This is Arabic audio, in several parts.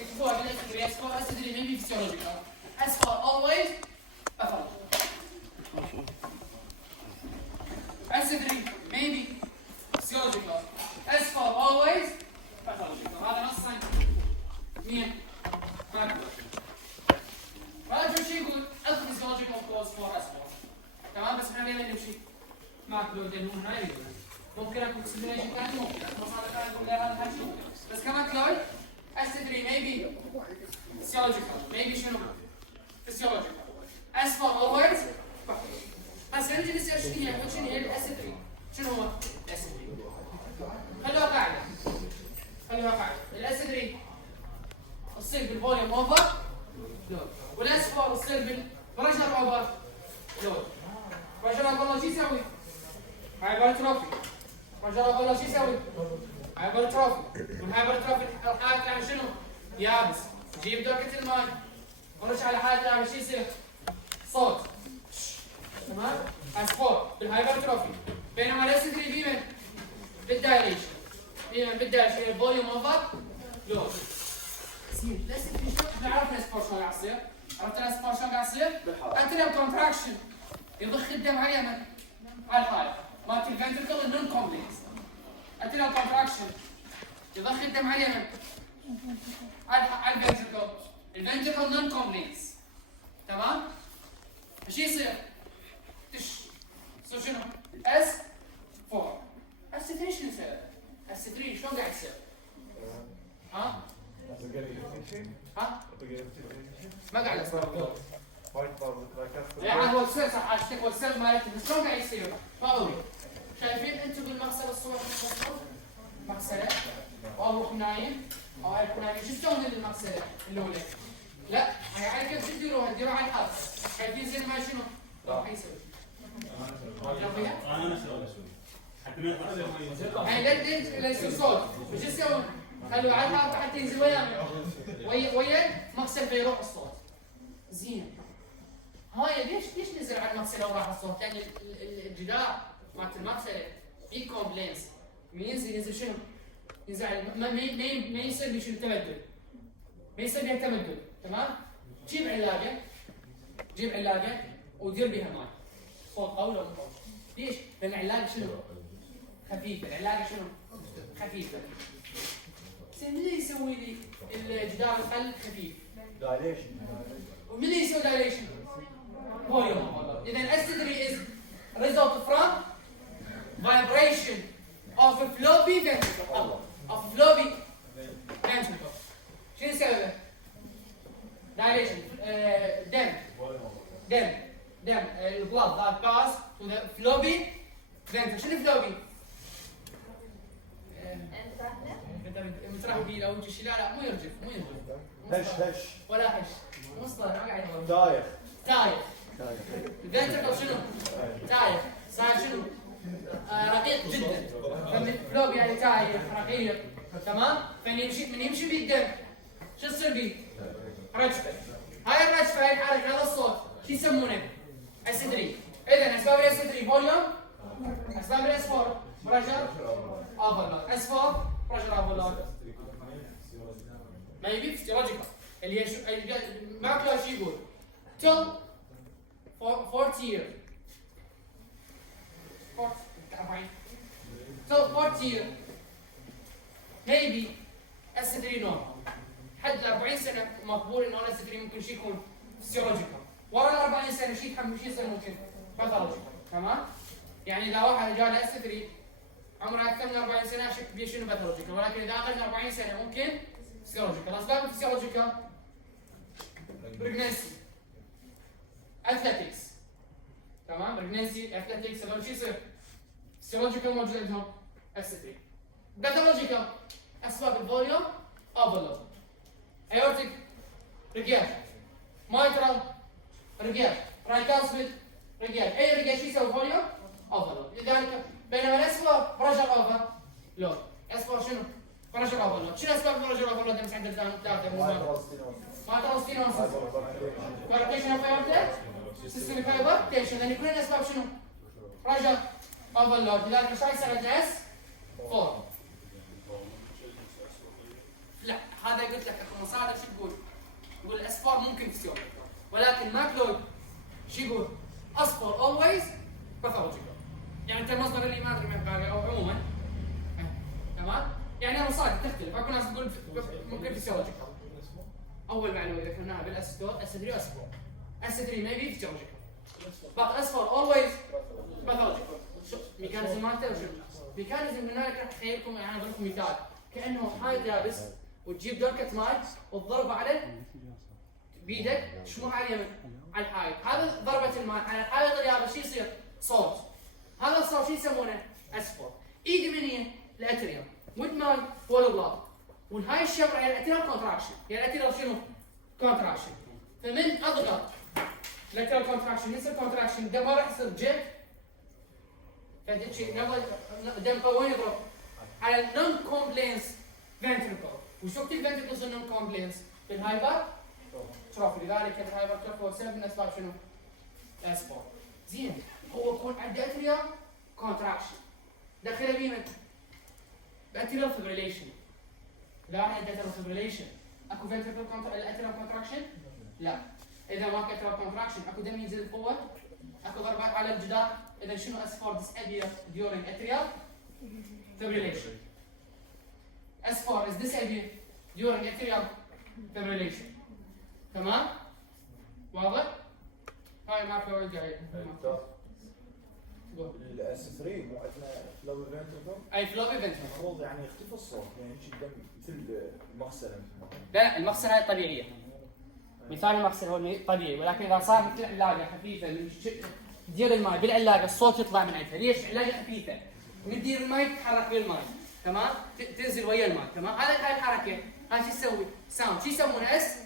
اكتبوها بالاس 4 اس 3 maybe physiological s 4 always pathological s 3 maybe physiological s 4 always pathological. هذا نصا مين؟ ماكدو. راجل شيء يقول physiological cause for s 4 تمام بس احنا ليه نمشي ماكدو لانه هنا يقول ممكن اكون سيميليشن ثاني ممكن مصادر ثانيه تقول لا هذا شيء بس كمان كلوي S3 maybe physiological maybe شنو physiological S4 always بس عندي نسأل شنو هي ال S3 شنو هو S3 خلوها قاعدة ال S3 تصير بالفوليوم اوفر لود وال S4 تصير بالبريشر اوفر لود بريشر اوفر شو يسوي؟ هايبرتروفي بريشر اوفر شو يسوي؟ هايبرتروفي والهايبرتروفي الحالة يعني شنو؟ يابس جيب درجة الماء ورش على حالة يابس شو يصير؟ صوت تمام؟ اسفور بالهايبرتروفي بينما الاس 3 بيمن بالدايليشن الفوليوم اوفر لود زين الاس 3 شلون عرفنا الاسفور شلون قاعد يصير؟ عرفت الاسفور شلون قاعد يصير؟ انتريال كونتراكشن يضخ الدم على اليمن على الحالة مالت الفنتركل النون كومبلكس انتريال كونتراكشن يضخ الدم على اليمن على الفنتركل نون كومبلكس تمام؟ ايش يصير؟ يصير شنو؟ اس 4 اس 3 شنو يصير؟ اس 3 شلون قاعد يصير؟ ها؟ ما قاعد يصير يعني هو السيل صح حاجتك هو السيل مالتي بس شلون قاعد يصير؟ ما ادري شايفين انتم بالمغسله الصور مغسله وابوك نايم او ابوك نايم شفتوا المغسله الاولى؟ لا يعني كيف تديروها؟ ديروها على الارض شايفين زين ما شنو؟ راح يسوي انا اسوي حتى ما يطلع يعني لا يصير صوت وش يسوون؟ خلوا على الارض حتى ينزل ويا مغسل فيروح الصوت زين هاي ليش نزل على المغسله وراح الصوت؟ لان الجدار مالت المغسله في كومبلينس ينزل شنو؟ ينزل ما يصير بيه شنو تمدد ما يصير بيها تمدد تمام؟ جيب علاقه ودير بيها ماي فوق او لو فوق ليش؟ لان العلاقه شنو؟ خفيفه العلاقه شنو؟ خفيفه زين من اللي يسوي لي الجدار القلب خفيف؟ دايليشن ومن اللي يسوي دايليشن؟ فوليوم اذا S3 is result from vibration of a floppy ventricle شنو سببه؟ دايليشن دم البلاد that pass to the floppy ventricle شنو floppy؟ مترهب بيه لو انت شي لا مو يرجف هش ولا هش مصطلح ما قاعد يقول دايخ الفنتركل شنو؟ تايخ صار شنو؟ رقيق جدا فلوب يعني تايخ رقيق تمام؟ من يمشي بالدم شو تصير بيه؟ رجفه هاي الرجفه هاي الحركه هذا الصوت شو يسمونه؟ اس 3 اذا اسباب الاس 3 فوليوم اسباب الاس 4 بريشر اوفرلود اس 4 بريشر اوفرلود ما يبي فيزيولوجيكال اللي هي ماكلو شو يقول؟ till 40 years 40 years maybe S3 normal حد ال 40 سنه مقبول انه S3 ممكن شيء يكون فيزيولوجيكال ورا ال 40 سنه شيء يتحمل شيء يصير ممكن باثولوجيكال تمام؟ يعني اذا واحد جاء S3 عمره اكثر من 40 سنه شك بيه شنو باثولوجيكال ولكن اذا اقل من 40 سنه ممكن فيزيولوجيكال اسباب الفيزيولوجيكال بريجنسي اثليتكس تمام بريجنسي اثليتكس هذول شو يصير؟ فيزيولوجيكال موجود عندهم S3 باثولوجيكال اسباب الفوليوم اوفرلود ايورتيك ريجاج مايترال ريجاج رايكاسبيد ريجاج اي ريجاج شو يسوي فوليوم اوفرلود لذلك بينما الاسباب بريشر اوفر لود اسباب شنو؟ بريشر اوفرلود شنو اسباب بريشر اوفرلود امس عند ثلاثه مايترال ستينوسس كوارتيشن اوف ايورتيك سيستميك هايبرتنشن لان كل الاسباب شنو؟ بريشر اوفرلود لذلك ايش يصير عندنا اس 4 لا هذا يقول قلت لك اخو مصادر شو تقول؟ يقول الاصفار ممكن فيسيولوجيكال ولكن ماكلويد شو يقول؟ اصفر اولويز باثولوجيكال. يعني انت المصدر اللي ما ادري من باقي او عموما تمام؟ يعني المصادر تختلف، اكو ناس تقول ممكن فيسيولوجيكال. اول معلومه ذكرناها بالاسيتون اس 3 اس 4 اس 3 ما يبي فيسيولوجيكال but اصفر اولويز باثولوجيكال. شو ميكانيزم مالته وشو؟ ميكانيزم من هناك راح اتخيلكم يعني اضرب لكم مثال كانه هاي يابس وتجيب دركه ماي وتضربه على بيدك تشموها على اليمين على الحائط، هذا ضربه الماء على الحائط اليابس شو يصير؟ صوت. هذا الصوت شو يسمونه؟ اسفور. ايدي من هي؟ الاتريوم والماي هو البلاط وهاي الشمره هي الاتريوم كونتراكشن، هي الاتريوم شنو؟ كونتراكشن. فمن اضغط الاتريوم كونتراكشن يصير كونتراكشن الدم ما راح يصير جيت فدشي نبغى الدم وين يضرب؟ على النون كومبلينس فنتركل. وش وقت الفنتركلز النون كومبلينس؟ بالهايبر تروفي. لذلك الهايبر تروفي هو سبب من اسباب شنو؟ اسبور. زين هو يكون عنده اتريوم كونتراكشن داخله بيمن؟ باتريال فيبريليشن. لا عنده اتريال فيبريليشن. اكو فنتركل الاتريال كونتراكشن؟ لا. اذا ماكو اتريال كونتراكشن اكو دم ينزل بقوه؟ اكو ضربات على الجدار؟ اذا شنو اسفور disappear during atrial fibrillation. S4 is disappear during atrial fibrillation. تمام؟ واضح؟ هاي ما في وجه الاس 3 مو عندنا فلو فنتركل؟ اي فلو فنتركل. المفروض يعني يختفي الصوت يعني يجي الدم مثل المغسله. لا المغسله هاي طبيعيه. مثال المغسله هو طبيعي ولكن اذا صار مثل علاقه خفيفه من تدير الماء بالعلاقه الصوت يطلع من عندها. ليش؟ علاقه خفيفه من تدير الماء تتحرك ويا الماء تمام؟ تنزل ويا الماء تمام؟ هاي الحركه هاي شو تسوي؟ ساوند. شو يسمونه؟ اس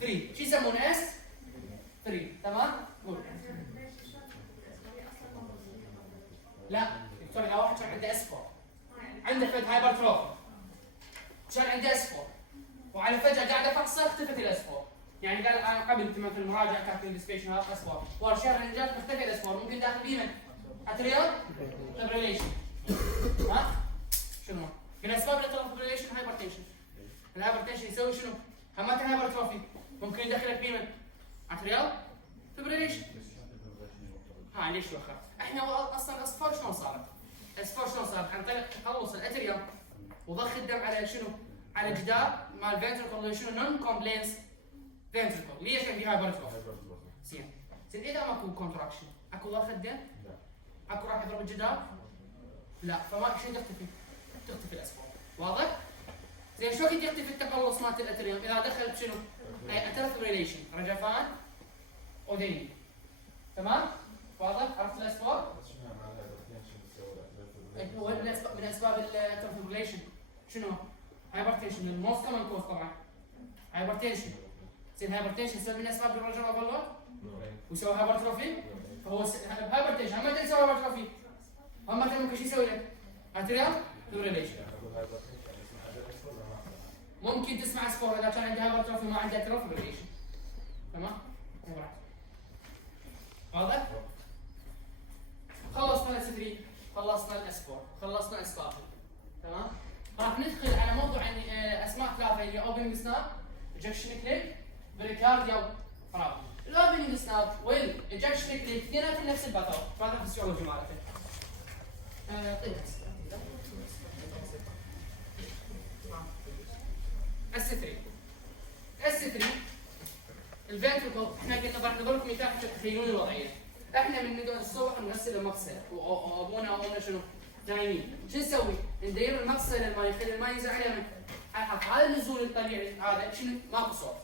3. شو يسمونه؟ اس 3 تمام؟ قول. لا دكتور اذا واحد كان عنده اس 4 عنده فد هايبر تروفي كان عنده اس 4 وعلى فجاه قاعد افحصه اختفت الاس 4 يعني قال انا قبل مثل المراجعه كانت الانفستيشن هذا اس 4 والشهر اللي جات اختفى الاس 4 ممكن داخل بيمن اتريال فيبريليشن. ها؟ شنو؟ من اسباب الاتريال فيبريليشن هايبرتنشن. الهايبرتنشن يسوي شنو؟ همات الهايبرتروفي ممكن يدخلك بيمن اتريال فيبريليشن. ها ليش وخر؟ احنا اصلا الاصفار شلون صارت؟ الاصفار شلون صارت؟ عن طريق تخلص الاتريوم وضخ الدم على شنو؟ على جدار مال فنتركل شنو؟ نون كومبلينس فنتركل. ليش عندي هايبرتروفي؟ زين. زين اذا ماكو كونتراكشن اكو ضخ الدم؟ اكو راح يضرب الجدار؟ لا فما شنو تختفي؟ تختفي الاصفار. واضح؟ زين شو وقت يختفي التقلص مالت الاتريوم؟ اذا دخل بشنو؟ اي اتريال فيبريليشن رجفان اوديني. تمام؟ واضح؟ عرفت الاسباب؟ هو من اسباب الاتريال فيبريليشن شنو؟ هايبرتنشن الموست كومن كوز طبعا. هايبرتنشن. زين هايبرتنشن سبب من اسباب الرجل اوفرلود؟ ويسوي هايبرتروفي؟ فهو هايبرتنشن هم يسوي هايبرتروفي. هم ممكن شو يسوي له؟ اتريال فيبريليشن. ممكن تسمع سكور اذا كان عنده هايبرتروفي وما عنده اتريال فيبريليشن. تمام؟ واضح؟ خلصنا الاس 3 خلصنا الاس 4 خلصنا اس 5 تمام؟ راح ندخل على موضوع يعني اسماء ثلاثه اللي اوبننج سناب اجكشن كليك بريكارديا فراغ. الاوبننج سناب والاجكشن كليك اثنيناتهم نفس الباثو هذا الفسيولوجي مالته. اس 3 اس 3 الفنتركل احنا قلنا راح نضرب لكم مثال حتى تتخيلون الوضعيه. احنا من نقعد الصبح نغسل المغسله وابونا وامنا شنو؟ نايمين. شو نسوي؟ ندير المغسله الماء يخلي الماء ينزل على اليمين. هذا النزول الطبيعي هذا شنو؟ ماكو صوت.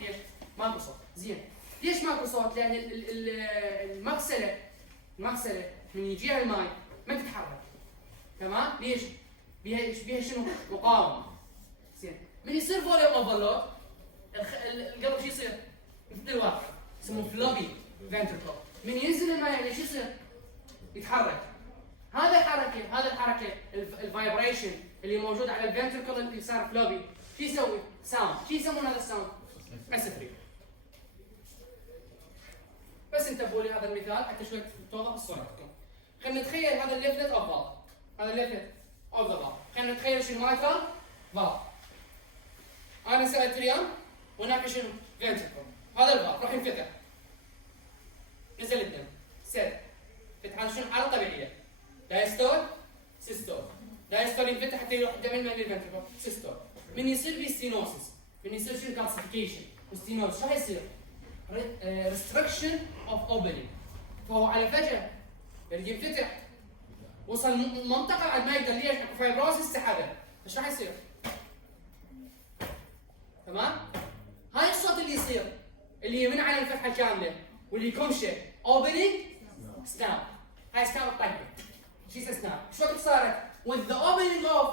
ليش؟ ماكو صوت. زين. ليش ماكو صوت؟ لان المغسله من يجيها الماء ما تتحرك. تمام؟ ليش؟ بيها شنو؟ مقاومه. زين. من يصير فوليوم اوفرلود القلب شو يصير؟ مثل الواقع يسموه فلوبي فنتركل. من ينزل الماء يعني شو يصير؟ يتحرك. هذا الحركه الفايبريشن اللي موجود على الفنتركل اللي صار فلوبي شو يسوي؟ ساوند. شو يسمون هذا الساوند؟ اس 3. بس انتبهوا لي هذا المثال حتى شوي توضح الصوره عندكم. خلينا نتخيل هذا الليفلت اوف فالف. هذا الليفلت اوف ذا فالف. خلينا نتخيل شنو مايترال فالف. انا سالت اليوم وهناك شنو؟ فنتركل. هذا الفالف راح ينفتح. نزل الدم. سد. فتح على شنو؟ حاله طبيعيه. دايستول سيستول. دايستول ينفتح حتى يروح دم من الفنتركل. سيستول. من يصير في ستينوسيس. من يصير شنو؟ كالسيفيكيشن. وستينوز شو راح يصير؟ restriction of opening. فهو على فجأة ينفتح. وصل منطقة عاد ما يقدر. ليش؟ اكو فايبروسيس سحبه. ايش راح يصير؟ تمام؟ هاي الصوت اللي يصير اللي من على الفتحة الكاملة واللي يكمشه opening snap. هاي سناب الطقة. شو اسمه سناب؟ شو وقت صارت؟ with the opening of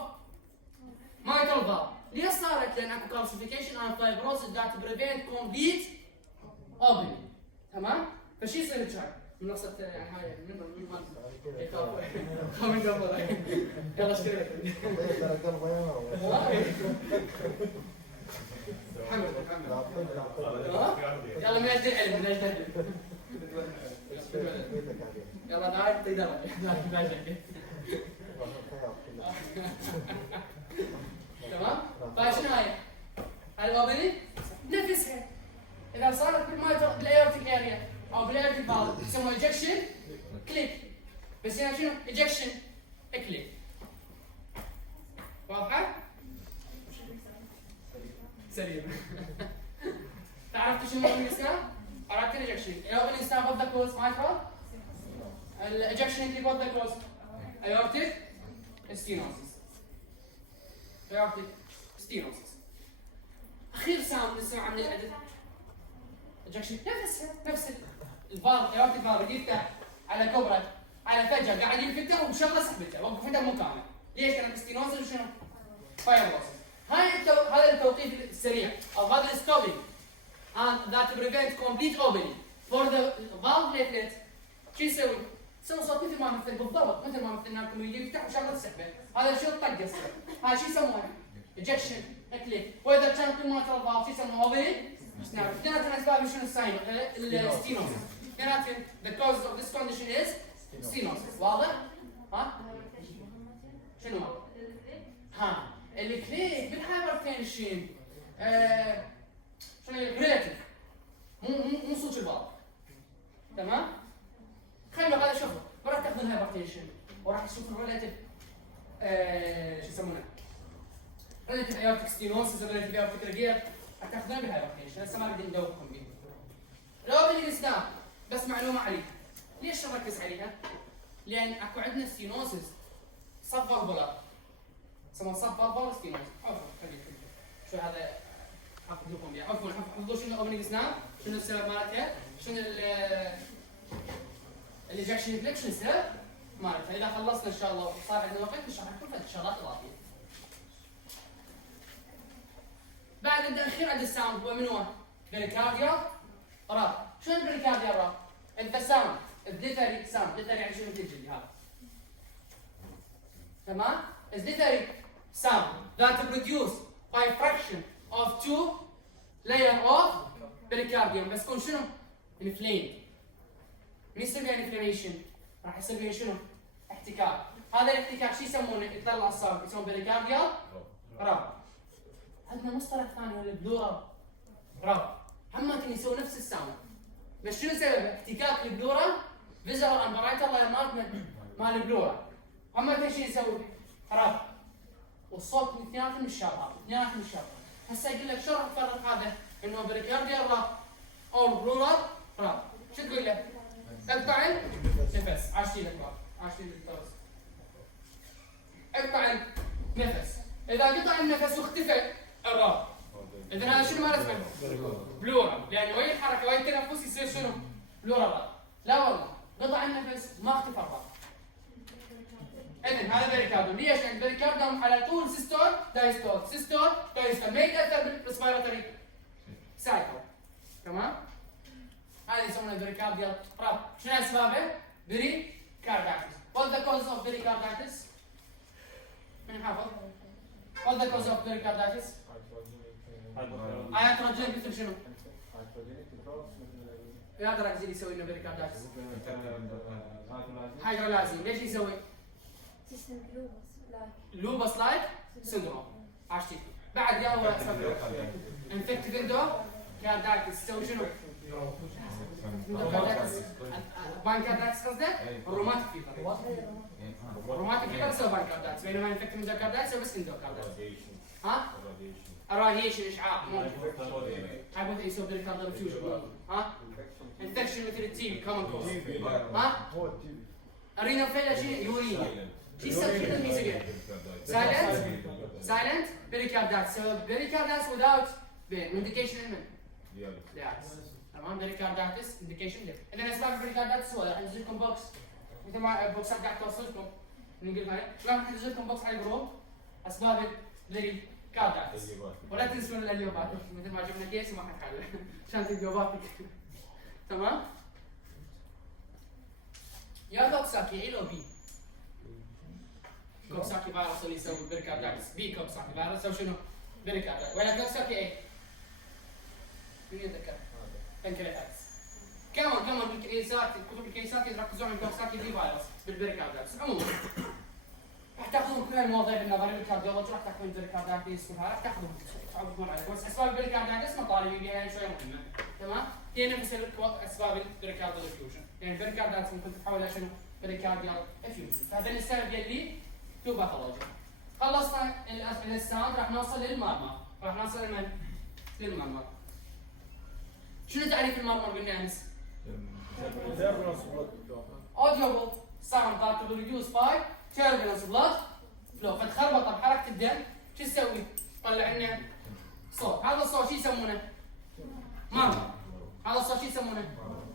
mitral valve. ليش صارت؟ لأن اكو calcification and fibrosis that prevent complete opening. تمام؟ فشو يصير بشاي؟ من وسط يعني هاي من من قبل. يلا اشتري لك. محمد يلا من اجل العلم من اجل العلم. يلا داير طيدرة. تمام؟ فشنو هاي؟ هاي الاوبننج نفسها. اذا صارت بالايرتيك اريا او بالايرتيك فالف يسموها ايجكشن كليك. بس هنا شنو؟ ايجكشن كليك. واضحة؟ سليم. تعرفت شنو الاوبننج سناب؟ عرفت الايجكشن. الاوبننج سناب what the cause mitral. الايجكشن كليك what the cause aortic stenosis. aortic stenosis. اخير ساوند نسمعه من العدد. ايجكشن نفس الفالف ايورتيك فالف يفتح على كبره على فجاه قاعد ينفتح وبشغله سحبته وقف عنده مكانه. ليش؟ كان ستينوزس وشنو؟ فايبروسس. هذا التوقيف السريع او هذا الستوبينج and that prevent complete opening for the valve platelet. شو يسوي؟ يسوي صوت مثل ما مثل بالضبط مثل ما مثلنا لكم يجي يفتح وشغله سحبه. هذا شو الطقه يصير. هذا شو يسمونه؟ ايجكشن كليك. واذا كانت الماترال فالف شو يسمونه؟ اوبننج نعم. اثنيناتهم اسباب شنو الساين؟ الستينوسيس. اثنيناتهم the cause of this condition is stenosis. واضح؟ ها؟ شنو؟ ها الكليك بالهايبرتنشن شنو ريلاتيف مو صوت البعض. تمام؟ خلوا هذا شوفوا راح تاخذ الهايبرتنشن وراح تشوف الريلاتيف شو يسمونه؟ ريلاتيف ايورتيك ستينوسيس ريلاتيف ايورتيك ريجير هتاخذون بالهايبرتنشن. هسه ما بدي ندوخكم بيه. الاوبننج سناب بس معلومه عليها. ليش نركز عليها؟ لان اكو عندنا ستينوسيس صب فالفولار يسمونه صب فالفولار ستينوسيس. عفوا شو هذا حافظ لكم اياه. عفوا حفظوا شنو الاوبننج سناب، شنو السبب مالتها، شنو الايجكشن كليك، شنو السبب مالتها. اذا خلصنا ان شاء الله وصار عندنا وقت نشرح لكم ثلاث شغلات اضافيه. بعد عندنا الاخير عند الساوند هو من هو؟ بريكارديال راب. شنو البريكارديال راب؟ ذا ساوند الديثري ساوند. ديثري يعني شنو تجي هذا. تمام؟ الديثري sound that produce by fraction of two layer of pericardium بس يكون شنو؟ inflamed. من يصير بها inflammation؟ راح يصير بها شنو؟ احتكاك. هذا الاحتكاك شو يسمونه؟ يطلع الصوت يسمونه بريكارديال راب. عندنا مصطلح ثاني هو البلورال راب. همتين يسوي نفس الساوند بس شنو سببه؟ احتكاك البلورال فيزرال اند بارايتال لاين مال البلورال. همتين شو يسوي؟ راب. والصوت اثنيناتهم متشابهات، اثنيناتهم متشابهات. هسه يقول لك شو راح تفرق هذا؟ انه بريكارديال راب او بلورال راب. شو تقول له؟ اقطع النفس. عاشتي لك راب، عاشتي لك الدرس. اقطع النفس. اذا قطع النفس واختفى الراب اذا هذا شنو مال اسمه؟ بلورال. لان وين الحركه وين التنفس يصير شنو؟ بلورال راب. لا والله قطع النفس ما اختفى الراب. اذن هذا بريكارديوم. ليش؟ لان البريكارديوم على طول سيستول دايستول سيستول دايستول ما يتاثر بالريسبيراتوري سايكل. تمام؟ هذا يسمونه بريكارديال راب. شنو اسبابه؟ بريكاردايتس. What the cause of pericarditis؟ من حافظ؟ What the cause of pericarditis؟ آيات رجلين مثل شنو؟ يا ترى زين يسوي لنا بريكاردايتس؟ هايدرولازين. ليش يسوي؟ لوبس لايك سندروم. عاشتي بعد يا هو انفكتيف اندو كاردايتس تسوي شنو؟ بانكاردايتس قصدك؟ الروماتيك فيبر. الروماتيك فيبر يسوي بانكاردايتس بينما انفكتيف اندوكاردايتس يسوي بس اندوكاردايتس. ها؟ الراديشن اشعاع ممكن. هاي قلت يسوي بريكاردال فيوجن. ها؟ انفكشن مثل التي بي كومن كوز. ها؟ هو التي بي. الرينال فيلر شيء يورينيا. شو يسوي كذا الميزه؟ سايلنت بريكاردايتس يسوي بريكاردايتس without indication من دياليس. تمام بريكاردايتس انديكيشن ليه؟ اذا اسباب البريكاردايتس هو راح انزل لكم بوكس مثل ما البوكسات قاعد توصلكم نقول هاي شلون راح انزل لكم بوكس على الجروب اسباب البريكاردايتس ولا تنسون الاليوبات مثل ما جبنا كيس وما حنحل عشان الاليوبات تمام؟ يا كوكساكي اي لو بي؟ كوكساكي فيروس اللي يسوي بريكاردايتس بي كوكساكي فيروس يسوي شنو؟ بريكاردايتس ولا كوكساكي اي؟ من يتذكر؟ بنكرياتايتس. كمان بالكيسات كتب الكيسات يركزون على الكوكساكي دي فيروس بالبريكاردايتس عموما راح تاخذون كل هالمواضيع بالنظري بالكارديولوجي راح تاخذون البريكاردايتس وهذا راح تاخذون تعرفون عليها بس اسباب البريكاردايتس مطالب بيها شويه مهمه تمام؟ هي نفس اسباب البريكارديال افيوجن يعني البريكاردايتس ممكن تتحول الى شنو؟ بريكارديال افيوجن فهذا السبب يلي تو باثولوجي. خلصنا الاسنان راح نوصل للمرمى راح نوصل للمرمى. شنو تعريف المرمى قلنا امس؟ audible sound that will reduce by turbulence blood flow فتخربط بحركه الدم شو تسوي؟ تطلع لنا صوت هذا الصوت شو يسمونه؟ مرمى هذا الصوت شو يسمونه؟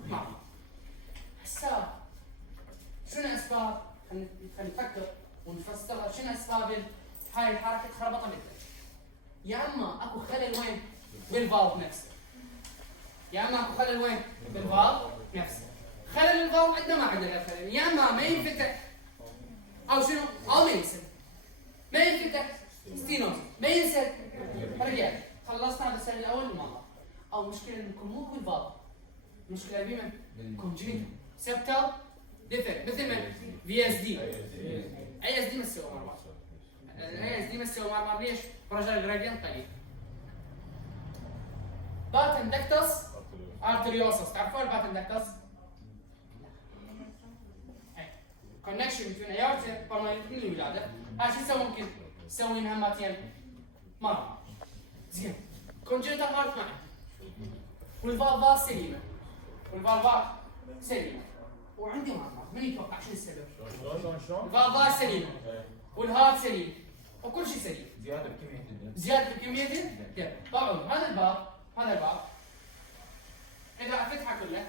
مرمى. هسه شنو اسباب؟ خلينا نفكر ونفسرها شنو اسباب هاي الحركه تخربط بالدم؟ يا اما اكو خلل وين؟ بالفالف نفسه يا اما اكو خلل وين؟ بالفالف نفسه. خلل الفالف عنده ما عنده خلل، يا اما ما ينفتح او شنو؟ او ما ينسد. ما ينفتح ستينوز، ما ينسد رجال. خلصنا هذا السؤال الاول المره. او مشكله انكم مو بالفالف. مشكله بمن؟ كونجنيتال سبتال ديفكت مثل من؟ في اس دي. اي اس دي ما تسوي مرمى. الاي اس دي ما تسوي مرمى ليش؟ برجر جرادينت قليل. باتن دكتس ارتريوسس تعرفون الباتن دكتس؟ كونكشن بين ايارتا برمجة من الولاده هاي شو يسوي ممكن؟ تسوي مهمتين مرة زين كونجنتال هارت معه والفالفات سليمه والفالفات سليمه وعندي مرة من يتوقع شنو السبب؟ الفالفات سليمه والهارت سليم وكل شيء سليم زياده بكميه الدم طبعا هذا الباب اذا فتحه كله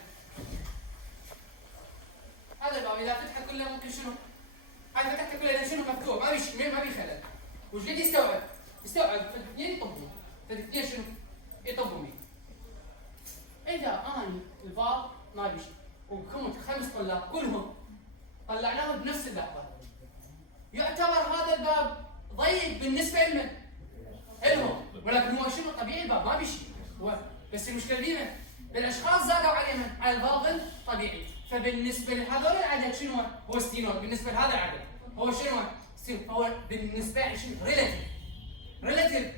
هذا الباب اذا فتحه كله ممكن شنو؟ هاي فتحته كلها اذا شنو مفتوح ما بي خلل وش قد يستوعب فالاثنين يطبون فالاثنين شنو؟ يطبون اذا انا الباب ما بي شيء وكنت 5 طلاب كلهم طلعناهم بنفس اللحظه يعتبر هذا الباب ضيق بالنسبه لمن؟ لهم ولكن هو شنو طبيعي الباب ما بي شيء بس المشكله بمن؟ بالاشخاص زادوا عليه من؟ على الباب الطبيعي فبالنسبه لهذول العدد شنو هو ستينوز بالنسبه لهذا العدد هو شنو ستينوز هو بالنسبه لي شنو ريلاتيف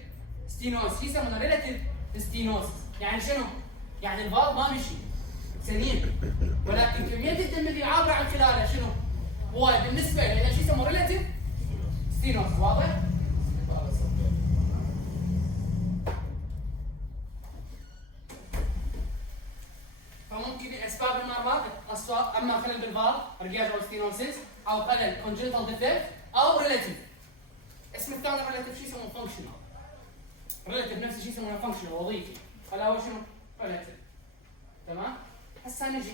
ستينوز يسمونه ريلاتيف ستينوز يعني شنو؟ يعني الباب ما مشي سليم ولكن كميه الدم اللي عابره عن خلاله شنو؟ هو بالنسبه له شو يسمونه ريلاتيف ستينوز واضح؟ فممكن اسباب المرض اسباب اما خلل بالفالف رجاج او ستينوسيس او خلل كونجنتال ديفكت او ريلاتيف. اسم الثاني ريلاتيف شيء يسمونه فانكشنال. ريلاتيف نفس الشيء يسمونه فانكشنال وظيفي. فلا هو شنو؟ ريلاتيف. تمام؟ هسه نجي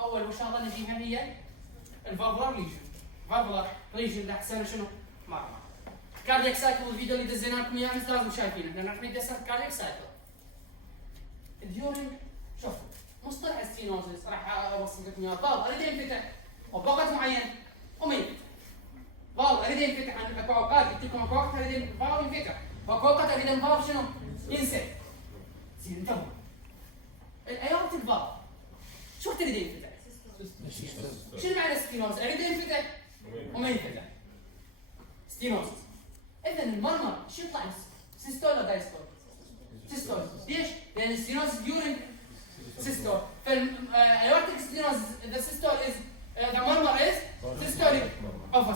اول شغله نجيها هي الفالفولار ليجن. فالفولار ليجن راح تسوي شنو؟ مرمى. كاردياك سايكل الفيديو اللي دزينا لكم اياه انتم لازم شايفينه لان راح ندرس كاردياك سايكل. ديورنج شوفوا مصطلح الستينوزيس راح اوصل لكم اياه فالف اريد ينفتح وبوقت معين وميت فالف اريد ينفتح عن اكو اوقات قلت لكم اكو وقت اريد الفالف ينفتح واكو وقت اريد الفالف شنو؟ ينسد. زين انتبهوا ايات الفالف شو تريد ينفتح؟ شنو معنى ستينوز؟ اريد ينفتح وما ينفتح ستينوزيس اذا المرمر شو يطلع سيستول ولا دايستول؟ سيستول. ليش؟ لان الستينوزس ديورنج سيستول. فالايورتيك ستينوزس اذا سيستول از the murmur is systolic اوفر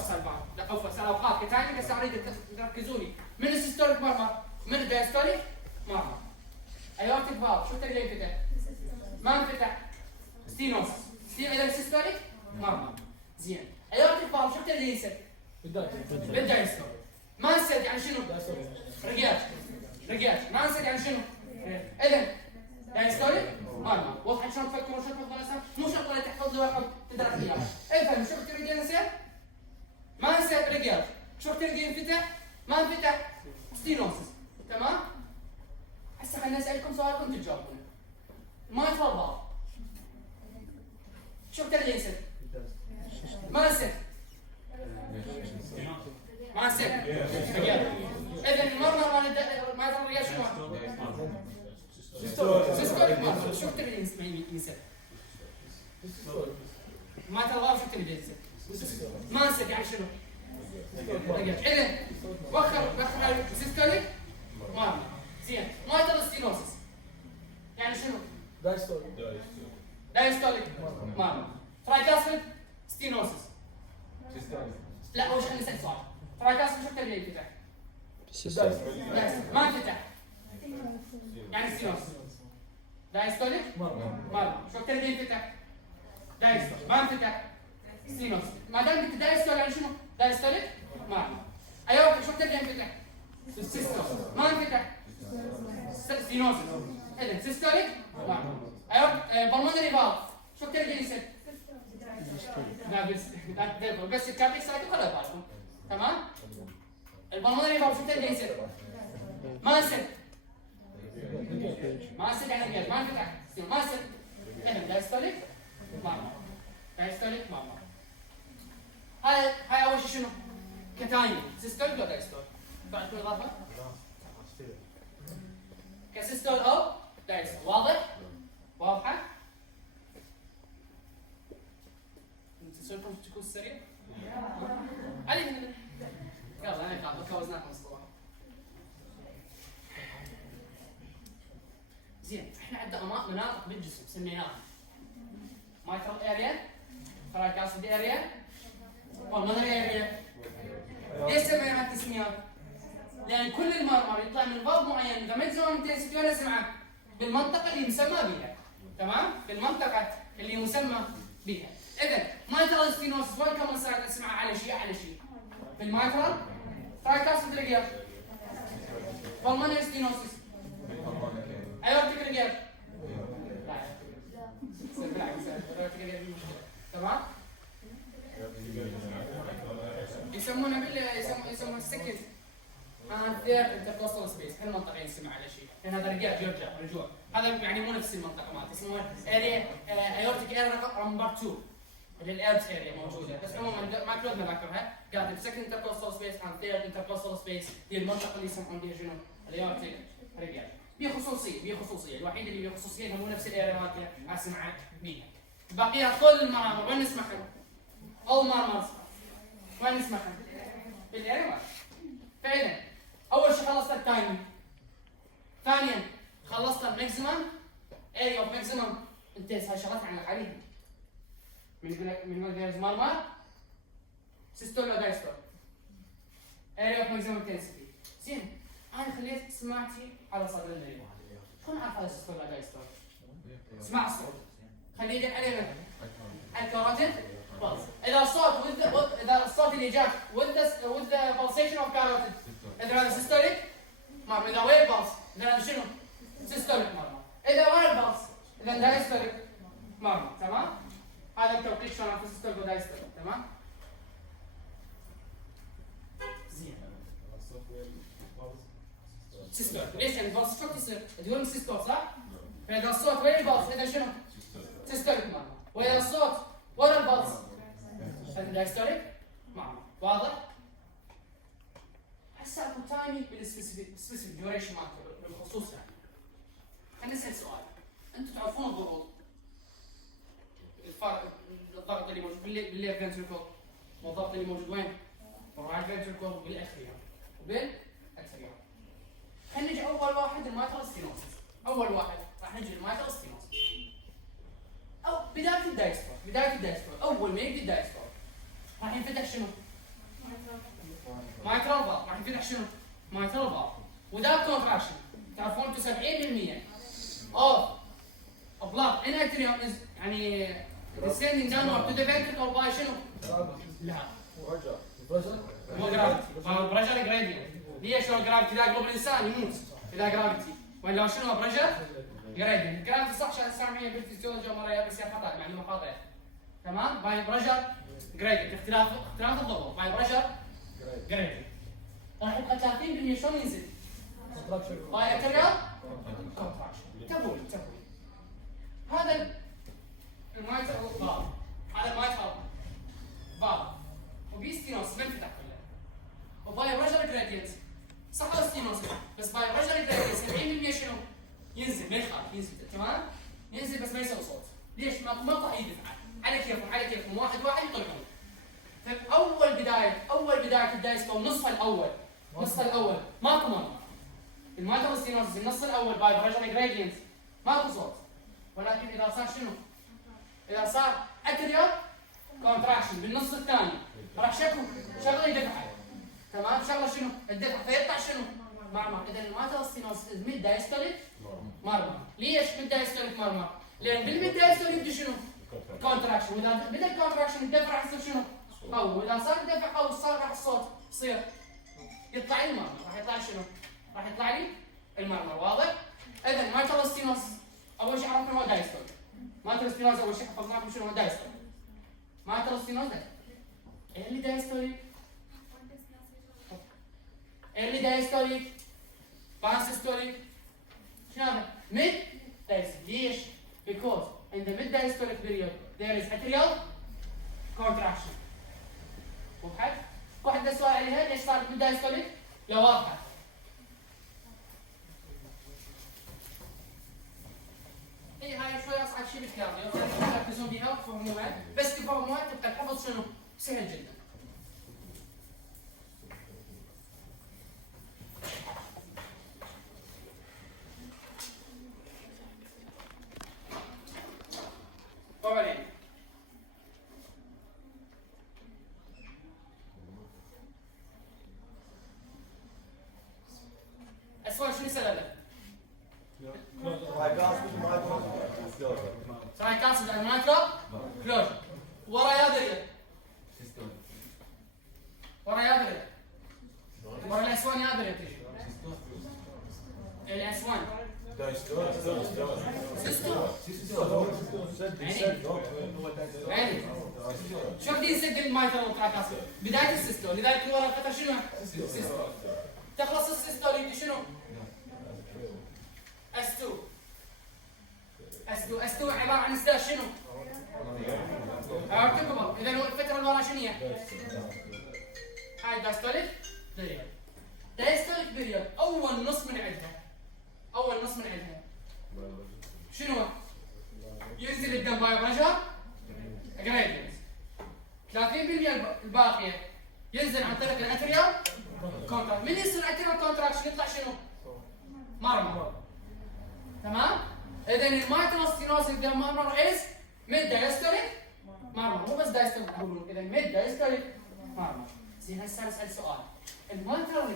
لا اوفر سال اوقات كثاني بس اريد تركزوني من السيستوليك مارمر من الدايستوليك مارمر. ايورتيك فالف شو تقدر ينفتح؟ ما انفتح ستينوس اذا سيستوليك مارمر. زين ايورتيك فالف شو تقدر ينسد؟ بالدايستوليك. ما انسد يعني شنو؟ رقياج ما انسد يعني شنو؟ اذا دايستوليك مارمر. واضح شلون تفكرون شلون تفكرون هسه؟ مو شرط ولا تحفظ لي ورقه تدرس فيها. افهم شو تريد ينسد؟ ما انسد رقياج. شو تريد ينفتح؟ ما انفتح ستينوسس. تمام؟ هسه خليني اسالكم سؤال وانتم تجاوبون. ما يتفضل. شو تريد ينسد؟ ما انسد. ما انسد. اذا المرمر ما يضر رقياج شنو؟ سيستوليك مارمر. شو تريد ينسد؟ ما تلغاه شو تريد ينسد؟ ما انسد يعني شنو؟ اذا وخر سيستوليك مارمر. زين ما يضر ستينوسس يعني شنو؟ دايستوليك مارمر. ترايكاسميد ستينوسس. لا اول شيء نسال سؤال. ترايكاسميد شو تبي ينفتح؟ ما انفتح يعني ستينوسس. دايستوليك مارمر. شو تبي ينفتح؟ دايستوليك ما انفتح ستينوسس. ما دام قلت دايستوليك يعني شنو؟ دايستوليك مارمر. ايوه شو تبي ينفتح؟ سيستول ما انفتح ستينوسس. اذا سيستوليك مارمر. ايوه بالمونري فالف شو تبي ينسد؟ لا بس الكابيك سايت خلها بالكم. تمام؟ البالمونري فالف شو تبي ينسد؟ ما انسد. ما انسد يعني رقياج ما انفتح ما انسد. اذا دايستوليك مارمر. دايستوليك مارمر. هاي اول شيء شنو؟ كتايم سيستول ولا دايستول؟ بعد كل اضافه؟ كسيستول او دايستول. واضح؟ واضحه؟ انت سؤالكم تكون سريع؟ علي يلا انا قاعد وزناكم الصراحه. زين احنا عندنا مناطق بالجسم سميناها مايترال اريا، ترايكاسيد اريا، بالمونري اريا. ليش سميناها التسميات؟ لان كل المرمر يطلع من فالف معين اذا ماكسيموم انتنسيتي ولا سمعه بالمنطقه اللي مسمى بها. تمام؟ بالمنطقه اللي مسمى بها. اذا مايترال ستينوسس وين كمان صار نسمعه على شيء بالمايترال ترايكاسيد رقياج. بالمونري ستينوسس ايورتيك رقياج. تمام؟ يسمونه يسمونه السكند ثيرد انتركوستال سبيس. هالمنطقه ينسمع على شيء لان هذا رجال يرجع رجوع. هذا يعني مو نفس المنطقه مالته يسمونه اريا ايورتيك اريا نمبر 2 اللي الاربس اريا موجوده. بس عموما ما كلنا نذكرها. قاعد السكند انتركوستال سبيس عن ثيرد انتركوستال سبيس هي المنطقه اللي يسمون بها شنو؟ الايورتيك رجال. بيه خصوصيه الوحيده اللي بيه خصوصيه مو نفس الاريا مالته اسمع بيها. باقيها كل المرامر وين نسمعها؟ all مرمر وين نسمعها؟ بالاريا مالته. فاذا اول شيء خلصت التايمينج. ثانيا خلصت الماكسيمم اريا اوف ماكسيمم انتنس. هاي شغلات عن الحديد من غير مرمر سيستول ولا دايستول. اريا اوف ماكسيمم انتنسيتي. زين انا خليت سماعتي على صدر النريم. شلون اعرف هذا سيستول ولا دايستول؟ اسمع الصوت خليه يجي علينا الكاروتيد بلس. اذا الصوت اللي جاك with the pulsation of carotid اذا هذا سيستوليك مارمر. اذا وين بلس اذا هذا شنو؟ سيستوليك مارمر. اذا وين بلس اذا دايستوليك مارمر. تمام؟ هذا التوقيت شلون اعرف سيستوليك ودايستوليك. تمام؟ زين سيستول. ليش يعني البلس شو تصير؟ تقولون سيستول صح؟ فاذا الصوت وين البلس اذا شنو؟ سيستوليك مارمر. واذا الصوت ورا البلس هذا دايستوليك مارمر. واضح؟ هسه اكو ثاني بالسبيسيفيك ديوريشن مالته بالخصوص يعني. خلينا نسال سؤال. انتم تعرفون الضغوط؟ الضغط اللي موجود بالليفت فنتريكل والضغط اللي موجود وين؟ بالرايت فنتريكل بالاخير. وبالاتريال. خلينا نجي اول واحد المايترال ستينوسس. اول واحد راح نجي المايترال ستينوسس. او بدايه الدايستول اول ما يبدا الدايستول راح ينفتح شنو؟ مايترال فالف. راح ينفتح شنو؟ مايترال فالف. وذا كونتراكشن تعرفون انتم 70% of blood in atrium is يعني descending downward to the ventricle by شنو؟ لا ورجع مو جرافيتي، بريشر جريدينت. ليش لو جرافيتي لا قلوب الانسان يموت اذا جرافيتي، ولا شنو بريشر جريدينت. جرافيتي صح عشان السامعيه بالفيزيولوجيا مره بس هي خطا معلومه خاطئه. تمام؟ باي بريشر جريدينت اختلاف الضغط باي بريشر جريدينت. راح يبقى 30% شلون ينزل؟ باي اتريال كونتراكشن. انتبهوا هذا المايترال فالف، هذا المايترال فالف وبيستينوس بنفتح كله. وباي بريشر جريدينت صح ستينوس بس باي بريشر جريدينت 70% شنو؟ ينزل ما يخاف ينزل. تمام؟ ينزل بس ما يسوي صوت. ليش؟ ما راح يدفع على كيفهم واحد يطلعون. اول بدايه الدايستول نصف الاول ماكو مرمى. المايترال ستينوس النص الاول باي بريشر جريدينت ماكو صوت. ولكن اذا صار شنو؟ اذا صار اتريال كونتراكشن بالنص الثاني راح شغله يدفع. تمام؟ شغله شنو؟ الدفع فيطلع شنو؟ مرمى. اذا المايترال ستينوس ميد دايستوليك مرمى. ليش ميد دايستوليك مرمى؟ لان بالميد دايستوليك يبدا شنو؟ كونتراكشن. واذا بدا الكونتراكشن الدفع راح يصير شنو؟ قوي. واذا صار الدفع قوي صار راح الصوت يصير يطلع لي المرمى. راح يطلع شنو؟ راح يطلع لي المرمى. واضح؟ اذا المايترال ستينوس اول شيء عرفنا هو دايستول. مايترال ستينوس اول شيء حفظناكم شنو هو دايستول. مايترال ستينوس ده اللي دايستوليك بانسيستوليك شنو هذا؟ ميد دايستوليك. ليش؟ because in the mid diastolic period there is atrial contraction. وضحت؟ واحد عنده سؤال عليها ليش صارت ميد دايستوليك؟ لا واضحه. اي هاي شوي اصعب شيء بالكارديو، تركزون بها وتفهموها، بس تفهموها تبقى الحفظ شنو؟ سهل جدا. وبعدين السؤال شنو سببه؟ ترايكاسيد المايترال كلوجر. ورا يا دريا ورا الاسوان يا دريا تجي الاسوان يعني شو بدي يسد المايترال ترايكاسيد؟ بدايه السيستول. لذلك ورا القطع شنو؟ سيستول. تخلص السيستول يجي شنو؟ S2 عباره عن ستاش شنو؟ ارتكبر. اذا الفتره اللي ورا شنو هي؟ هاي دايستوليك بيريود. دايستوليك بيريود اول نص من عندها شنو هو؟ ينزل الدم باي بريشر جريدينت. 30% الباقيه ينزل عن طريق الاتريال كونتراكشن. من يصير اتريال كونتراكشن يطلع شنو؟ مرمى. تمام؟ اذا المايترال ستينوس يبدا مرمى از ميد دايستوليك مرمى. مو بس دايستوليك تقولون، اذا ميد دايستوليك مرمى. زين هسه نسال سؤال. المايترال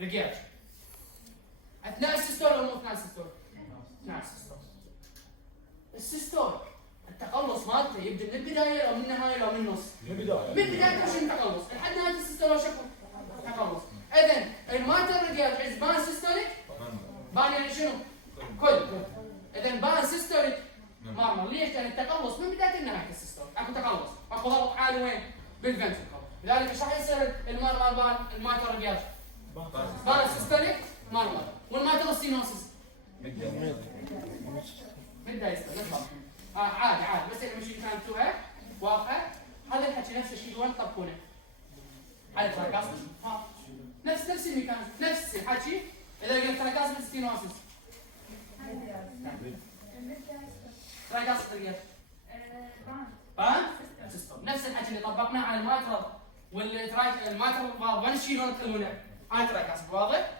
ريجيرج اثناء السيستول ولا مو اثناء السيستول؟ اثناء السيستول. السيستول التقلص مالته يبدا من البدايه لو من النهايه لو من النص؟ من بدايه شنو التقلص؟ لحد نهايه السيستول شكو تقلص. اذا المايترال ريجيرج از بان سيستوليك بان يعني شنو؟ كل. اذا بان سيستوليك مرمى. ليش؟ لان التقلص من بدايه لنهايه السيستول اكو تقلص، اكو ضغط عالي وين؟ بالفنتركل. لذلك ايش راح يصير المرمى المايترال ريجيرج؟ بان سيستوليك مرمى. والمايترال ستينوسس ميد دايستوليك عادي بس احنا مش فهمتوها واضحه. هذا الحكي نفس الشيء وين تطبقونه؟ على ترايكاسيد. نفس الميكانيزم نفس الحكي. اذا قلت ترايكاسيد ستينوسس ترايكاسيد ريجيرج بان سيستول. نفس الحكي اللي طبقناه على المايترال والتراك الماتر فالف وين شلون يكونونه؟ انا تراك حسب واضح؟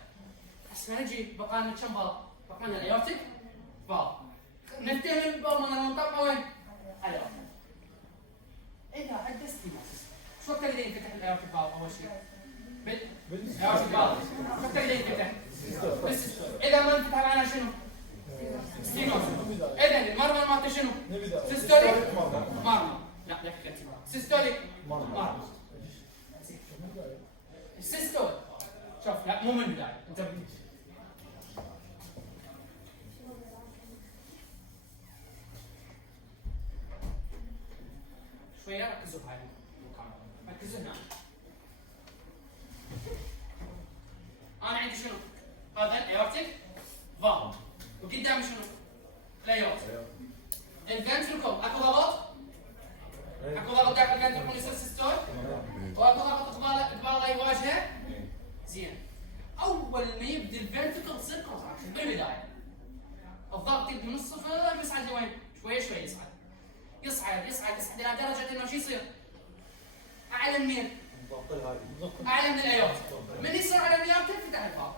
هسه نجي بقى لنا كم فالف؟ بقى لنا الايورتيك فالف نفتهم الباب مال المنطقه وين؟ الايورتيك. اذا عدت ستينوسس شو وقت اللي ينفتح الايورتيك فالف اول شيء؟ الايورتيك فالف شو وقت اللي ينفتح؟ اذا ما انفتح معنا شنو؟ ستينوسس. اذا المرمى مالته شنو؟ سيستوليك مرمى. لا لا سيستوليك مرمى. السيستول شوف لا مو من البدايه انت شويه ركزوا بهاي المكان ركزوا هنا. انا عندي شنو؟ هذا الايورتيك فالف وقدامي شنو؟ الايورتيك. الفنتركل اكو ضغط؟ اكو ضغط داخل الفنتركل يصير سيستول؟ واكو ضغط قباله يواجهه؟ زين. اول ما يبدا الفنتركل تصير كونتراكشن بالبدايه. الضغط يبدا من الصفر يصعد لوين؟ شوي شوي يصعد. يصعد يصعد يصعد الى درجه انه شو يصير؟ اعلى من مين؟ اعلى من الايورتيك. من يصير اعلى من الايورتيك تفتح الباب.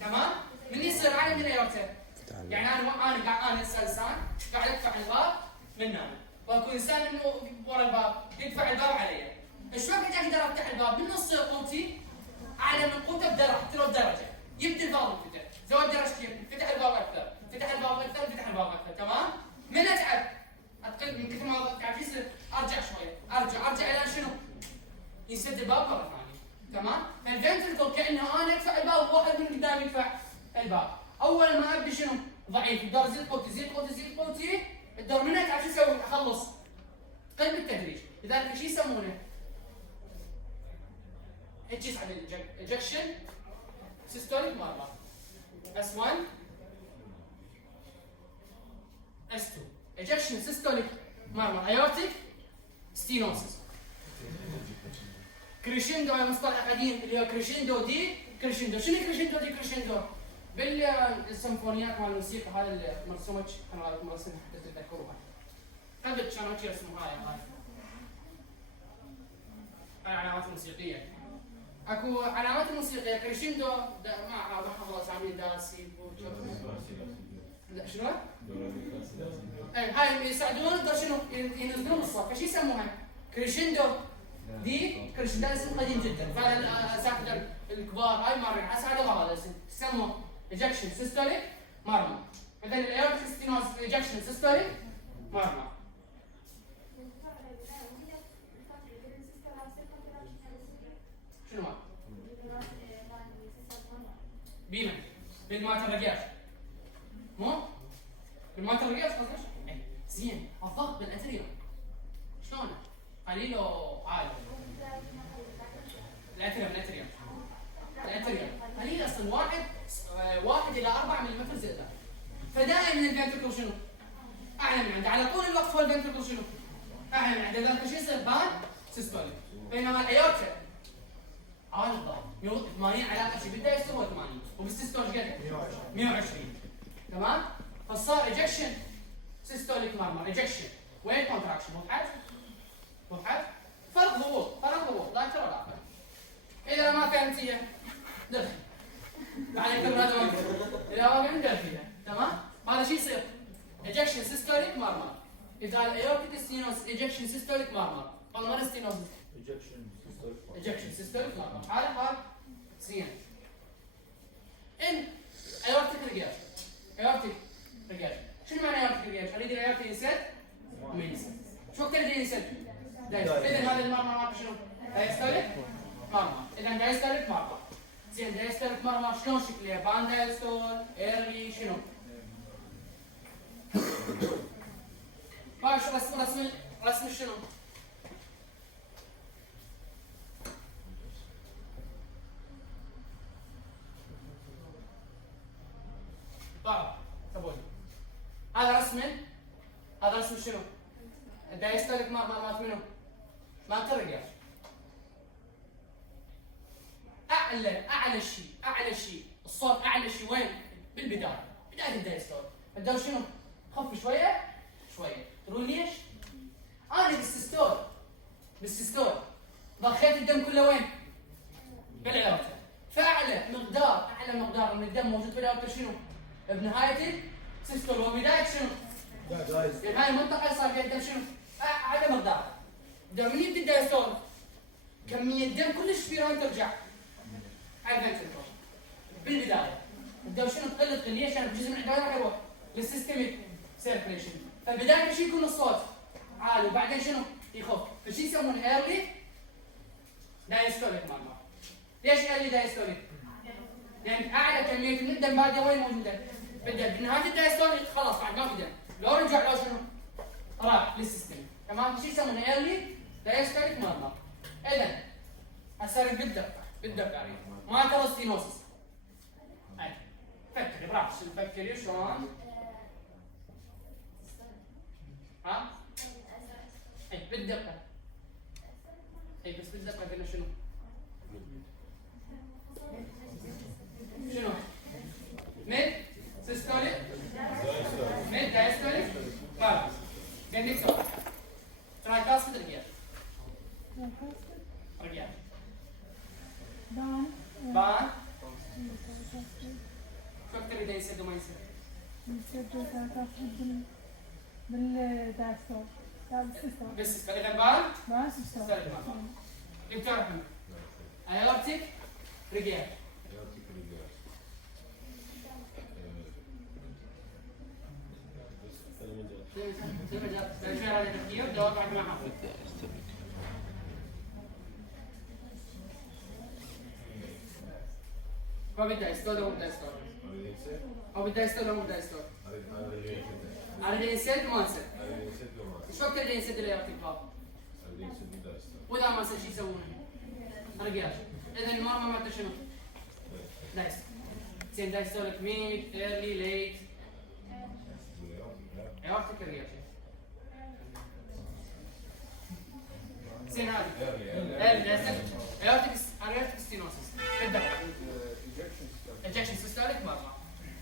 تمام؟ من يصير اعلى من الايورتيك؟ يعني انا هسه انسان قاعد ادفع الباب من هنا واكو انسان من ورا الباب يدفع الباب علي. ايش وقت اقدر افتح الباب؟ من نص قوتي اعلى من قوته بدرجه يبدا الباب ينفتح. زود درجتين فتح الباب اكثر فتح الباب اكثر فتح الباب اكثر. تمام؟ من اتعب اقل من كثر ما قاعد يصير ارجع شويه ارجع الى شنو؟ ينسد الباب مره ثانيه. تمام؟ فالفنتركل كانه انا ادفع الباب وواحد من قدامي يدفع الباب. اول ما ابدي شنو؟ ضعيف الدور زيد قوتي زيد قوتي زيد قوتي الدور من اتعب شو اسوي؟ اخلص قل بالتدريج. لذلك شو يسمونه؟ هيك يصعد الاجكشن سيستوليك مره S1 S2 اجكشن سيستوليك مره ايورتيك ستينوسس. كريشندو هذا مصطلح قديم اللي هو كريشندو دي كريشندو. شنو كريشندو دي كريشندو؟ بالسيمفونيات مال الموسيقى هذا اللي مرسومه انا مرسومها حتى تتذكروها. قبل كانوا يرسموا هاي علامات موسيقيه. اكو علامات موسيقيه كريشندو ما حافظ اسامي داسي لا شنو؟ اي هاي يساعدون شنو؟ ينزلون الصوت فشو يسموها؟ كريشندو دي كريشندو اسم قديم جدا. فالاساتذه الكبار هاي مارين اساعدوها هذا الاسم يسموه اجكشن سيستوليك مرمى. مثلا الايورتيك ستينوسس اجكشن سيستوليك مرمى. شنو هذا؟ بيمن بالماتر رجاج مو؟ بالماتر رجاج قصدك؟ اي زين. الضغط بالاتريوم شلونه؟ قليل او عالي؟ الاتريوم قليل اصلا 1 إلى 4 ملم زئبق. فدائما الفنتركل شنو؟ اعلى من عنده على طول الوقت. هو الفنتركل شنو؟ اعلى من عنده. لذلك شو يصير؟ بان سيستوليك. بينما الايورتا عالي الضغط 80 على اقل شيء بالبدايه يصير 80 وبالسيستول ايش قد؟ 120. تمام؟ فصار اجكشن سيستوليك مارمر اجكشن وين كونتراكشن. وضحت؟ فرق ضغوط لا ترى لا. اذا ما فهمت هي دخل بعد كل هذا وقت اذا ما فهمت دخل فيها. تمام؟ هذا شو يصير؟ اجكشن سيستوليك مارمر. اذا الايورتيك ستينوس اجكشن سيستوليك مارمر. بالمر ستينوس اجكشن سيستوليك مارمر. هذا زين. ان ايورتيك ريجاج شنو معنى ايورتيك ريجاج؟ اريد الايورتيك ينسد ما ينسد. شو وقت اللي ينسد؟ اذا هذا المرمى مالته شنو؟ دايستوليك مرمى. اذا دايستوليك مرمى. زين دايستوليك مرمى شلون شكلها؟ بان دايستول ايرلي شنو؟ باش رسم شنو؟ طيب تبوني هذا رسم شنو؟ الدايستوليك مالت منو؟ مالت الرجال. اعلى شيء الصوت اعلى شيء وين؟ بالبدايه الدايستول. الدور شنو؟ خف شويه تقولون ليش؟ انا بالسيستول ضخيت الدم كله وين؟ بالعيارته. فاعلى مقدار من الدم موجود في العيارته شنو؟ بنهايه السيستول وبدايه شنو؟ يعني هاي المنطقه صار فيها الدم شنو؟ اعلى مقدار. من يبدا الدايستول كميه الدم كلش كبيره وين ترجع؟ على الفنتركل. بالبدايه الدم شنو تقل ليش؟ عشان جزء من العدايه راح يروح للسيستميك سيركليشن. فبدايه شو يكون الصوت عالي وبعدين شنو؟ يخف. فشو يسمونه ايرلي دايستوليك مالما. ليش ايرلي دايستوليك؟ لان اعلى كميه من الدم باديه وين موجوده؟ بالدم. بنهايه الدايستوليك خلاص بعد ما في دم. لو رجع لو شنو؟ راح للسيستم. تمام؟ شو يسمونه ايرلي دايستوليك مالما. اذا هسه بالدقه يعني ما ترى ستينوسس. فكري براحتك فكري شلون؟ ها؟ اي بالدقه. اي بس بالدقه قلنا شنو؟ شنو؟ ميد سيستوليك ميد دايستوليك بارد. قال سؤال ترايكاسيد رجال بان فكر اذا يسد وما يسد. بالدايستول لا بالسيستول. بالسيستول. اذا بان ما سيستول. دكتور محمد ايورتيك رجال هو بدأ يستول أو بدأ يستول؟ أو بدأ يستول أو بدأ يستول؟ على اللي ينسد ما ينسد. إيش وقت اللي ينسد اللي يعطيك باب؟ وإذا ما نسد شو يسوونه؟ رجال. إذا المرمى مالته شنو؟ دايس. زين دايستولك ميد، ايرلي، ليت. يعطيك رجال. زين هذه. ايرلي ستينوسيس. بالدقة. اجكشن سيستوليك مرمى.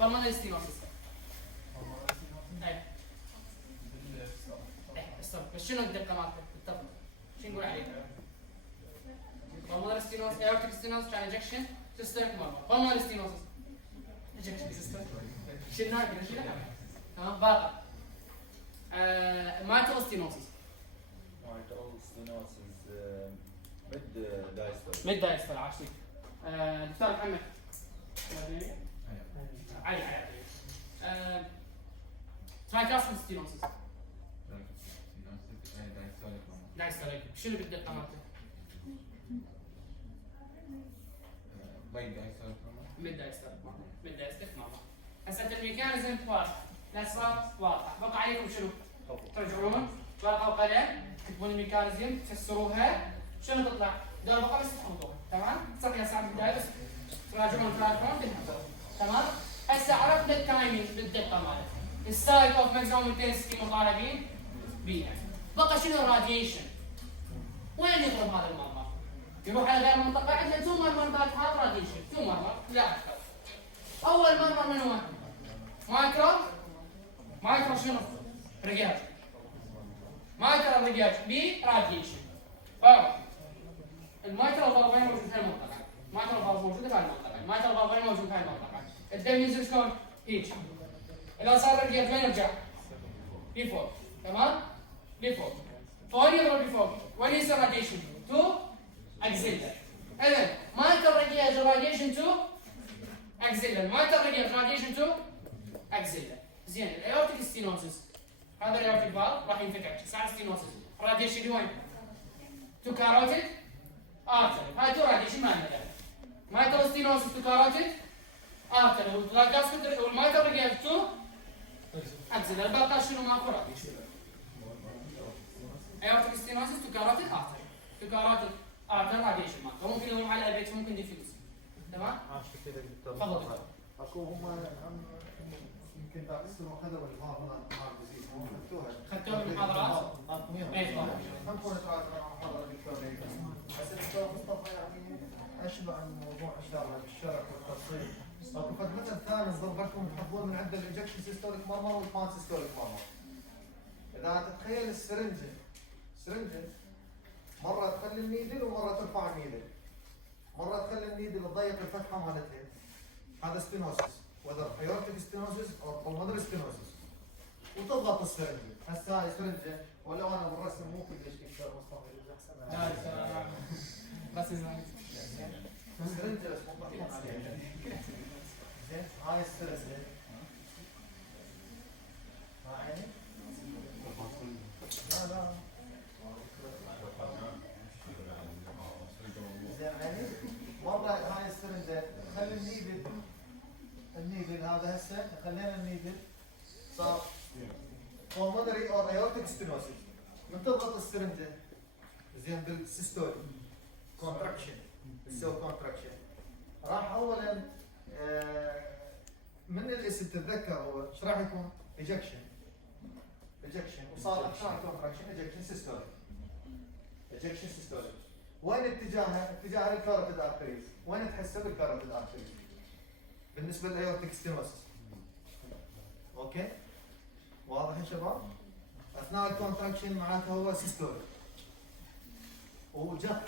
بالمونري ستينوسيس. استوب. بس شنو الدقة مالته؟ بالضبط. شو نقول عليه؟ بالمونري ستينوسيس، ايورتيك ستينوسيس كان اجكشن سيستوليك مرمى. بالمونري ستينوسيس. اجكشن سيستوليك. شنو هاي؟ شنو هاي؟ تمام باقي. مايترال ستينوسيس. ميد دايستول عاشق. دكتور محمد. علي. ترايكاسيد ستينوسيس. دايستوليك. شنو بالدقة مالته؟ ميد دايستوليك ماما. هسه الميكانيزم واضح. الاسباب واضحة. بقى عليكم شنو؟ ترجعون ورقة وقلم تكتبون الميكانيزم تفسروها شنو تطلع؟ دور بقى بس تحفظوها. تمام؟ صح يا سعد البداية بس تراجعون تنحفظون. تمام؟ هسه عرفنا التايمينج بالدقة مالته. السايد اوف ماكسيموم انتنسيتي مطالبين بيها. بقى شنو الراديشن؟ وين يضرب هذا المرمر؟ يروح على غير منطقة عندنا تو مرمرات هذا راديشن، تو مرمر لا أكثر. أول مرمر من وين؟ مايكرو شنو؟ رجاج. مايكرو رجاج بي راديشن. المايكرو فالف وين موجود في المنطقة؟ المايكرو فالف موجود في المنطقة، المايكرو فالف وين موجود في المنطقة؟ الدم ينزل شلون؟ هيك. إذا صار رجاج وين يرجع؟ لفوق. تمام؟ لفوق. فوين يضرب لفوق؟ وين يصير راديشن؟ تو اكزيلر. إذا مايكرو رجاج راديشن تو اكزيلر، مايكرو رجاج راديشن تو اكزيلر. زين الايورتيك ستينوسيس هذا الايورتيك فالف راح ينفك صار ستينوسيس. راديشن وين؟ تو كاروتيد ارتري. هاي تو راديشن ما عندنا. مايكرو ستينوسيس تو كاروتيد ارتري والمايكرو رجاج تو اكزيلر. بقى شنو ماكو راديشن. ايورتيك ستينوسيس تو كاروتيد ارتري. تو كاروتيد ارتري راديشن ماكو. ممكن يروح على البيت ممكن ديفيوز. تمام؟ تفضل. اكو هم يمكن تقصروا خذوا الفاظ هنا الجزيز خدتوها بالمحاضرات؟ اي طبعا. كم كنت محاضره دكتور بس الدكتور مصطفى يعني اشبع عن موضوع اشاره الشرح والتفصيل. اكو قد مثل ثالث ضربتكم تحفظون من عند الانجكشن سيستوليك مرمر والبان سيستوليك مرمر. اذا تتخيل السرنجه مره تخلي النيدل ومره ترفع النيدل. مره تخلي النيدل تضيق الفتحه مالتها. هذا ستينوسيس، وذر ايورتيك ستينوسيس او بالمونري ستينوسيس. وتضغط السرنجه. هسه هاي سرنجه ولو انا بالرسم مو كلش دكتور مصطفى احسن. لا بس السرنجه بس مو ضغط عليها. زين هاي السرنجه. معي؟ لا زين عيني. مرة هاي السرنجة خلي النيدل هذا هسه خلينا النيدل صار pulmonary or aortic stenosis. من تضغط السرنجة زين بالسيستولي كونتراكشن بتسوي كونتراكشن. راح اولا من الاسم تتذكر هو ايش راح يكون؟ ايجكشن وصار اثناء الكونتراكشن ايجكشن سيستولي. ايجكشن سيستولي. وين اتجاهها؟ اتجاه الكاروتيد ارتريز. وين تحسب الكاروتيد ارتريز؟ بالنسبه للايورتيك ستينوسيس. اوكي؟ واضح يا شباب؟ اثناء الكونتراكشن معناته هو سيستولي. وجت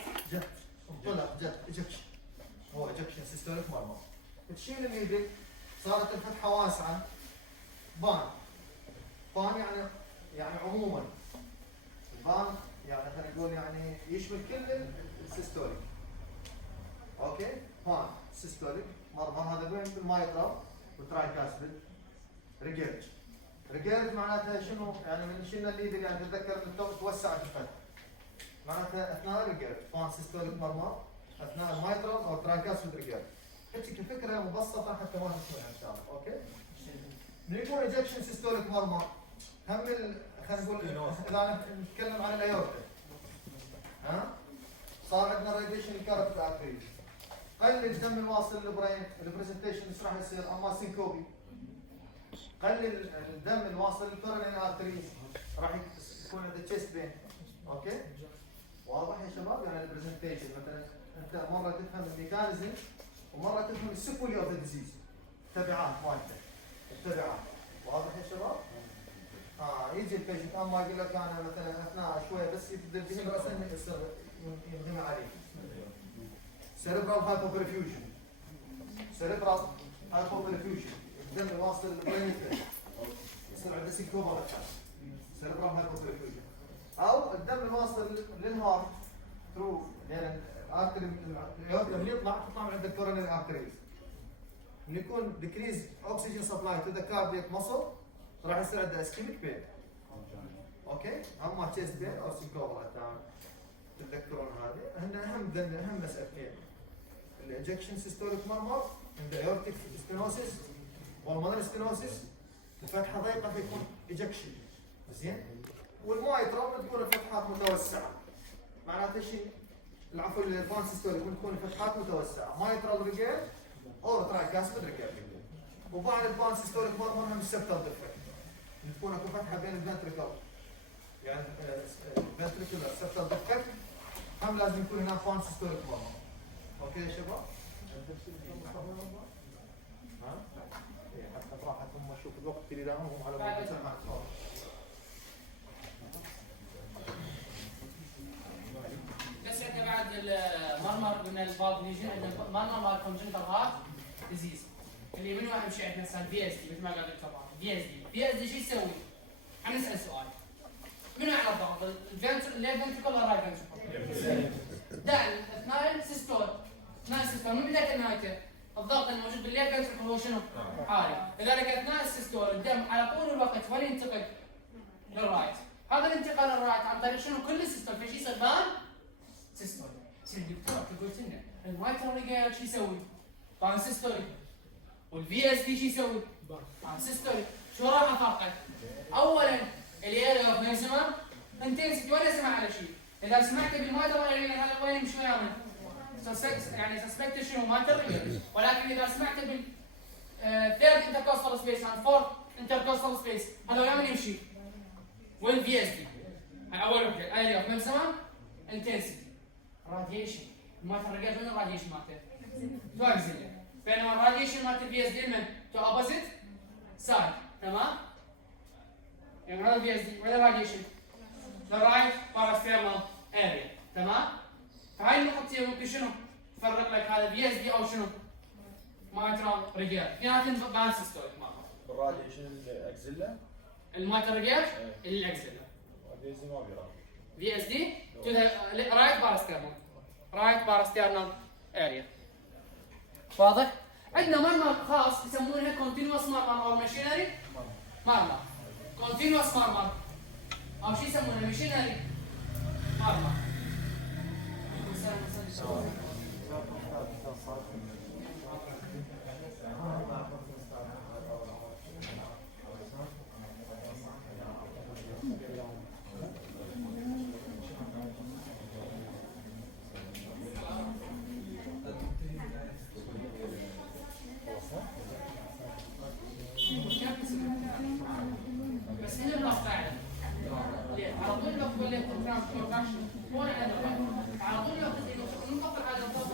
طلع جت ايجكشن. هو ايجكشن سيستوليك مرمى. تشيل النيدل صارت الفتحه واسعه. بان يعني عموما البان يعني خلينا نقول يعني يشمل كل السيستوليك. اوكي؟ بان سيستوليك مرمى هذا وين بالمايترال والترايكاسبيد. ريجيرج معناتها شنو؟ يعني من شلنا الليدل يعني تتذكر توسعت الفتحه. معناتها اثناء الريجيرج بان سيستوليك مرمى اثناء المايترال او الترايكاسبيد ريجيرج. هيك كفكره مبسطه حتى ما تسمعها ان شاء الله. اوكي؟ من يكون ايجكشن سيستوليك مرمى هم خلينا نقول اذا نتكلم عن الايورتا ها صار عندنا راديشن الكاروتيد ارتريز. قلل الدم الواصل للبرين البرزنتيشن ايش راح يصير؟ اما سينكوبي. قلل الدم الواصل للكورونري ارتريز راح يكون عند تشيست بين. اوكي؟ واضح يا شباب؟ يعني البرزنتيشن مثلا انت مره تفهم الميكانيزم ومره تفهم السيكولي اوف ذا ديزيز. التبعات مالته. التبعات. واضح يا شباب؟ يجي البيشنت اما يقول لك انا مثلا اثناء شويه بس يبدا بهم راسا ينغمى عليه. سيربرال هايبوبرفيوجن. الدم الواصل للبرين يصير عنده سيكوبا سيربرال هايبوبرفيوجن. او الدم الواصل للهارت ثرو لان الارتري لما يطلع من عند الكورونري ارتريز. من يكون decrease oxygen supply to the cardiac muscle راح يصير عنده اسكيميك بين. اوكي؟ اما تشيست بين او سيكوبا تتذكرون هذه هن اهم مسألتين. الايجكشن سيستوليك مرمر عند ايورتيك ستينوسيس والمونري ستينوسيس الفتحه ضيقه فيكون ايجكشن. زين؟ والمايترال تكون الفتحات متوسعه. معناته شيء العفو البان سيستوليك تكون الفتحات متوسعه. مايترال ريجير او ترايكاسبيد ريجير. وبعد البان سيستوليك مرمر هم السبتال ديفكت. تكون اكو فتحه بين الفنتريكل يعني الفنتريكولار سبتال ديفكت هم لازم يكون هنا بان سيستوليك مرمر. اوكي يا شباب؟ ها؟ حتى راحت هم شوف الوقت اللي داهم على ما تسمع. بس عندنا بعد المرمر من الفالف ليجن عندنا المرمر مال كونجنتال هارت ديزيز اللي من واحد مشي عندنا صار في اس دي مثل ما قال الدكتور في اس دي شو يسوي؟ حنسال سؤال منو على الضغط؟ الليفت فنتريكل ولا الرايت فنتريكل؟ دع اثناء السيستول من بدايه نهايته الضغط الموجود بالليفت فنتريكل هو شنو؟ عالي. لذلك اثناء السيستول الدم على طول الوقت وين ينتقل؟ للرايت. هذا الانتقال للرايت عن طريق شنو؟ كل السيستول في شيء يصير بان سيستول. يصير الدكتور قلت لنا المايترال ريجير شو يسوي؟ بان سيستول. والفي اس دي شو يسوي؟ بان سيستول. شو راح افرقه؟ اولا الاريا اوف ماكسيمم انتنسيتي وين اسمع على شيء؟ اذا سمعت بالمايترال هذا وين يمشي ويانا؟ يعني سسبكت شنو مايترال ريجير. ولكن اذا سمعت بال ثيرد انتركوستال سبيس عن فورث انتركوستال سبيس هذا وين يمشي؟ وين في اس دي؟ اول وحده اريا اوف ماكسيمم انتنسيتي. راديشن المايترال ريجير وين الراديشن مالته؟ تو اكزيليا. بينما الراديشن مالت الفي اس دي من تو اوبوزيت سايد. تمام؟ يعني هذا الفي اس دي وين الراديشن؟ للرايت باراستيرنال اريا. تمام؟ فهاي النقطتين ممكن شنو؟ تفرق لك هذا في اس دي او شنو؟ مايترال ريجير، اثنيناتهم بالانس سيستوليك مالهم. بالراديشن الاكزيلا المايترال ريجير الاكزيلا. راديشن ما بيراد. في اس دي تو ذا رايت باراسترنال. رايت باراسترنال اريا. واضح؟ عندنا مرمى خاص يسمونها كونتينوس مرمى او ماشينري مرمى. كونتينوس مرمى او شو يسمونها ماشينري مرمى. بس هنا الضغط اعلى. على طول لو تولي كونتراكشن هون على طول لو ننقطع على الضغط.